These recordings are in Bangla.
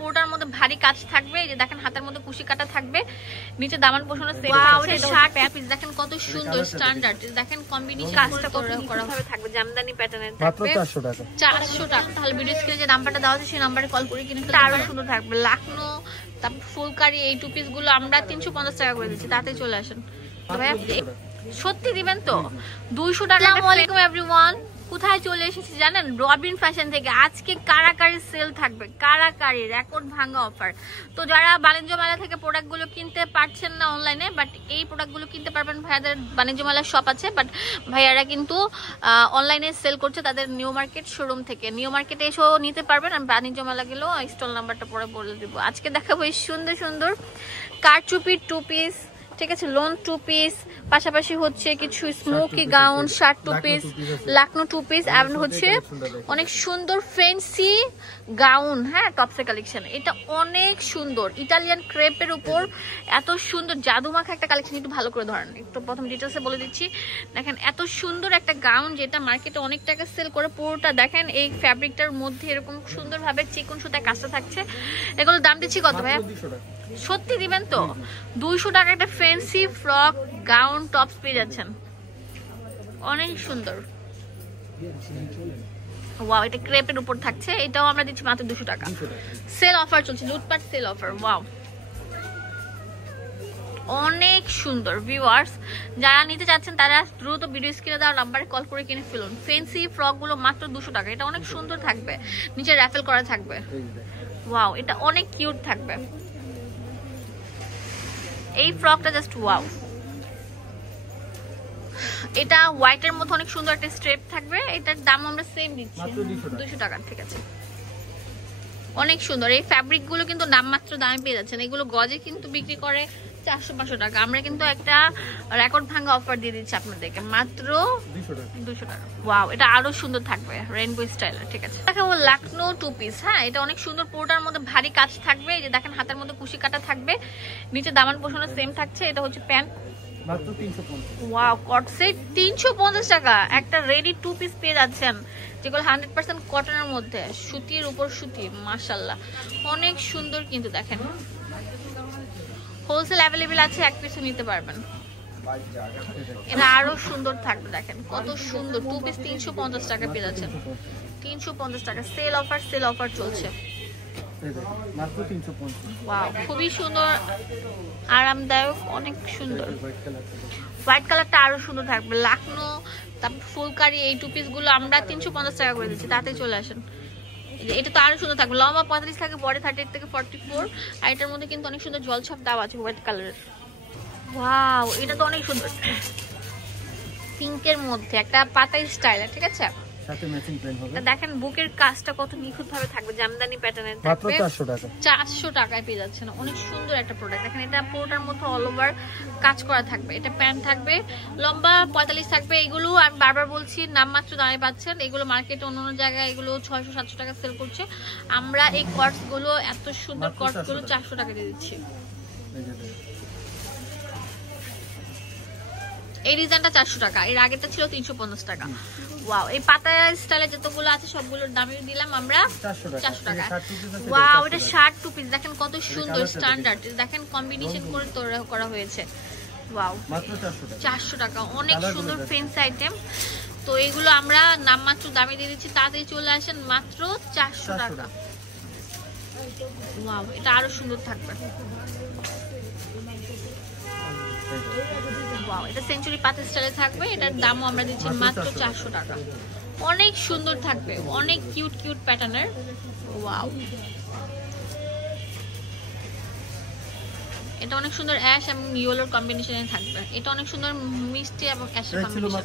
পুরোটার মধ্যে ভারী কাজ থাকবে, এই যে দেখেন হাতের মধ্যে কুশি কাটা থাকবে, নিচে দামান পোষণ সেট আছে। এটা শার্ট পিস দেখেন কত সুন্দর স্ট্যান্ডার্ড, দেখেন কম্বিনেশন কাজটা করা হবে থাকবে জামদানি প্যাটার্নের থাকবে। 400 টাকা। তাহলে ভিডিও স্ক্রিনে যে নাম্বারটা দেওয়া আছে সেই নাম্বারে কল করে কিনে ফেলতে আরো সুন্দর থাকবে। লাকনো, তারপর ফুলকারি, এই টু পিস গুলো আমরা 350 টাকা করে দিচ্ছি, তাতে চলে আসেন। তো ভাই সত্যি দিবেন তো? 200 টাকা। আসসালামু আলাইকুম এভরিওয়ান, কোথায় চলে এসেছি জানেন? রবিন ফ্যাশন থেকে। আজকে কারাকারি সেল থাকবে, কারাকারি রেকর্ড ভাঙা অফার। তো যারা বাণিজ্য মেলা থেকে প্রোডাক্টগুলো কিনতে পারছেন না অনলাইনে, বাট এই প্রোডাক্টগুলো কিনতে পারবেন, ভাইয়াদের বাণিজ্য মেলার শপ আছে, বাট ভাইয়ারা কিন্তু অনলাইনে সেল করছে তাদের নিউ মার্কেট শোরুম থেকে। নিউ মার্কেটে এসেও নিতে পারবেন, আমি বাণিজ্য মেলা গেলেও স্টল নাম্বারটা পরে বলে দিব। আজকে দেখাবো এই সুন্দর সুন্দর কারচুপির টু পিস, ঠিক আছে, লোন টু পিস, পাশাপাশি হচ্ছে কিছু smoky gown, shirt two piece, Lucknow two piece, এবং হচ্ছে অনেক সুন্দর ফ্যান্সি গাউন, হ্যাঁ, টপসের কালেকশন। এটা অনেক সুন্দর ইটালিয়ান ক্রেপের উপর এত সুন্দর জাদুমাখা একটা কালেকশন। একটু ভালো করে ধরেন, একটু প্রথম ডিটেলসে বলে দিচ্ছি। দেখেন এত সুন্দর একটা গাউন, যেটা মার্কেটে অনেক টাকা সেল করে। পুরোটা দেখেন এই ফ্যাব্রিকটার মধ্যে এরকম সুন্দরভাবে চিকন সুতায় কাজটা থাকছে। এগুলোর দাম দিচ্ছি কত ভাইয়া? সত্যি দিবেন তো? 200 টাকা একটা ফ্যান্সি ফ্রক গাউন টপস পেয়ে যাচ্ছেন, অনেক সুন্দর। ওয়াও, এটা ক্রেপের উপর থাকছে, এটাও আমরা দিচ্ছি মাত্র 200 টাকা। সেল অফার চলছে, লুটপাট সেল অফার। ওয়াও, অনেক সুন্দর। ভিউয়ার্স যারা নিতে চাচ্ছেন তারা দ্রুত ভিডিও স্ক্রিনে দেওয়া নাম্বারে কল করে কিনে ফেলুন। ফ্যান্সি ফ্রক গুলো মাত্র 200 টাকা। এটা অনেক সুন্দর থাকবে, নিচে র্যাফেল করা থাকবে। ওয়াও, এটা অনেক কিউট থাকবে। এই ফ্রকটা জাস্ট ওয়াও। এটা হোয়াইটের মধ্যে অনেক সুন্দর একটা স্ট্রেপ থাকবে। এটার দাম আমরা সেম দিচ্ছি 200 টাকা, ঠিক আছে। অনেক সুন্দর এই ফ্যাব্রিক গুলো, কিন্তু নামমাত্র দামে পেয়ে যাচ্ছেন। এগুলো গজে কিন্তু বিক্রি করে 400-500 টাকা। আমরা কিন্তু একটা রেকর্ড ভাঙা অফার দিয়ে দিচ্ছি আপনাদেরকে মাত্র 200 টাকা। ওয়াও, এটা আরো সুন্দর থাকবে, রেইনবো স্টাইলের, ঠিক আছে। দেখাবো লাকনো টু পিস, হ্যাঁ, এটা অনেক সুন্দর। পুরোটার মধ্যে ভারী কাজ থাকবে, এই যে দেখেন হাতের মধ্যে কুশি কাটা থাকবে, নিচে দামান পোষণ সেম থাকছে। এটা হচ্ছে প্যান্ট, মাত্র 350। ওয়াও, কট সেট 350 টাকা। একটা রেডি টু পিস পেয়ে যাচ্ছেন, যেগুলো 100% কটনের মধ্যে, সুতির উপর সুতি, মাশাআল্লাহ অনেক সুন্দর। কিন্তু দেখেন হোলসেল অ্যাভেলেবেল আছে, এক পিসও নিতে পারবেন। এটা আরো সুন্দর থাকবে, দেখেন কত সুন্দর। টু পিস 350 টাকা পেয়ে যাচ্ছেন, 350 টাকা। সেল অফার চলছে। ওয়াও, খুবই সুন্দর, আরামদায়ক, অনেক সুন্দর। হোয়াইট কালারটা আরো সুন্দর থাকবে। লাকনো, তারপর ফুলকারি, এই টু পিস গুলো আমরা 350 টাকা করে দিচ্ছি, তাতে চলে আসেন। এটা তো আরো সুন্দর থাকবে। লম্বা 35 থাকে, বডি 38 থেকে 44। আর এটার মধ্যে কিন্তু অনেক সুন্দর জলছাপ দাও আছে হোয়াইট কালারের। ওয়াও, এটা তো অনেক সুন্দর, পিঙ্কের মধ্যে একটা পাতা স্টাইল, ঠিক আছে। সাথে ম্যাচিং প্লেন হবে। দেখেন বুকের কাজটা কত নিখুঁত ভাবে থাকবে, জামদানি প্যাটার্নের থাকবে। মাত্র 400 টাকা। 400 টাকায় পেয়ে যাচ্ছেন, অনেক সুন্দর একটা প্রোডাক্ট। দেখেন এটা পুরোটার মধ্যে অল ওভার কাজ করা থাকবে। এটা প্যান্ট থাকবে, লম্বা 45 থাকবে। এগুলো আমি বারবার বলছি, নামমাত্র দামে পাচ্ছেন। এগুলো মার্কেটে অন্য জায়গায় এগুলো 600-700 টাকা সেল করছে। আমরা এই কটস গুলো, এত সুন্দর কটস গুলো 400 টাকা দিয়ে দিচ্ছি। এই ডিজাইনটা 400 টাকা, এর আগেরটা ছিল 350 টাকা। ওয়াও, এই পাতা স্টাইলে যতগুলো আছে সবগুলোর দামই দিলাম আমরা 400 টাকা। ওয়াও, এটা শার্ট টু পিস, দেখেন কত সুন্দর স্ট্যান্ডার্ড, দেখেন কম্বিনেশন করে তৈরি করা হয়েছে। ওয়াও, মাত্র 400 টাকা। অনেক সুন্দর ফ্যান্সি আইটেম। তো এগুলো আমরা নামমাত্র দামে দিয়ে দিচ্ছি, তাতেই চলে আসেন মাত্র 400 টাকা। ওয়াও, এটা আরো সুন্দর থাকবে। ওয়াও, এটা সেঞ্চুরি পাতা স্টাইলে থাকবে। এটার দামও আমরা দিচ্ছি মাত্র 400 টাকা। অনেক সুন্দর থাকবে, অনেক কিউট প্যাটার্নের। ওয়াও, এটা অনেক সুন্দর অ্যাশ এবং ইয়েলোর কম্বিনেশনে থাকবে। এটা অনেক সুন্দর মিষ্টি এবং অ্যাশের কম্বিনেশন।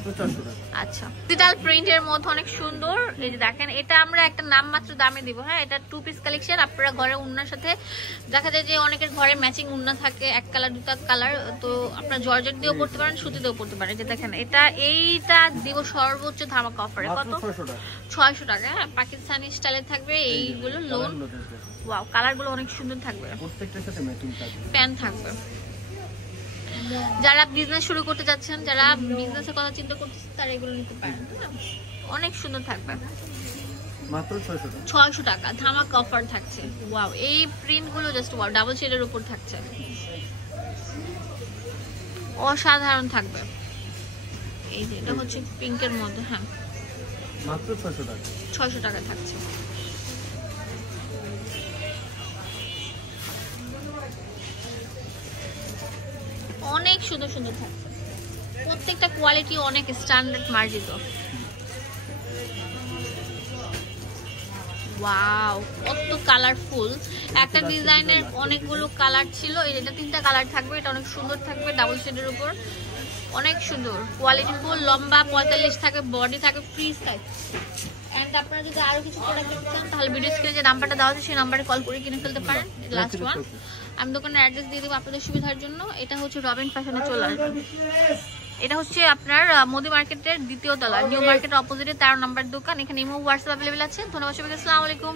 আচ্ছা, ডিজিটাল প্রিন্টের মধ্যে অনেক সুন্দর। এই যে দেখেন, এটা আমরা একটা নামমাত্র দামে দিব, হ্যাঁ। এটা টু পিস কালেকশন। আপনারা ঘরে উন্নার সাথে, দেখা যায় যে অনেকের ঘরে ম্যাচিং উন্না থাকে, এক কালার দুটা কালার, তো আপনারা জর্জেট দিয়েও পড়তে পারেন, সুতি দিয়েও পড়তে পারেন। যে দেখেন এইটা দিব সর্বোচ্চ ধামাকা অফারে, কত? 600 টাকা। হ্যাঁ, পাকিস্তানি স্টাইলে থাকবে এইগুলো, লোন। ওয়াও, কালারগুলো অনেক সুন্দর থাকবে, প্রত্যেকটার সাথে ম্যাচিং থাকবে, প্যান্ট থাকবে। যারা বিজনেস শুরু করতে যাচ্ছেন, যারা বিজনেসের কথা চিন্তা করতেছেন, তারা এগুলো নিতে পারেন, অনেক সুন্দর থাকবে। মাত্র 600 টাকা ধামাকা অফার থাকছে। ওয়াও, এই প্রিন্ট গুলো জাস্ট ওয়াও, ডাবল শেডের উপর থাকছে, অসাধারণ থাকবে। এই যে এটা হচ্ছে পিঙ্কের মধ্যে, হ্যাঁ মাত্র 600 টাকা থাকছে। অনেক সুন্দর সুন্দর থাকছে, প্রত্যেকটা কোয়ালিটি অনেক স্ট্যান্ডার্ড মার্জিত। ওয়াও, কত কালারফুল, একটা ডিজাইনের অনেকগুলো কালার ছিল, এটা 3টা কালার থাকবে, এটা অনেক সুন্দর থাকবে ডাবল শেডের উপর, অনেক সুন্দর কোয়ালিটি ফুল, লম্বা 45 থাকে, বডি থাকে ফ্রি সাইজ। এন্ড আপনারা যদি আরো কিছু প্রোডাক্ট নিতে চান তাহলে ভিডিও স্ক্রিনে যে নাম্বারটা দেওয়া আছে সেই নাম্বারে কল করে কিনে ফেলতে পারেন। লাস্ট ওয়ান, আমি দোকানের অ্যাড্রেস দিয়ে দেবো আপনাদের সুবিধার জন্য। এটা হচ্ছে রবিন ফ্যাশনে চলে আসবেন। এটা হচ্ছে আপনার মোদি মার্কেটের 2য় তলা, নিউ মার্কেটের অপোজিটে 13 নম্বর দোকান। এখানে ইমো হোয়াটসঅ্যাপ अवेलेबल আছে। ধন্যবাদ সবাইকে, আসসালামু আলাইকুম।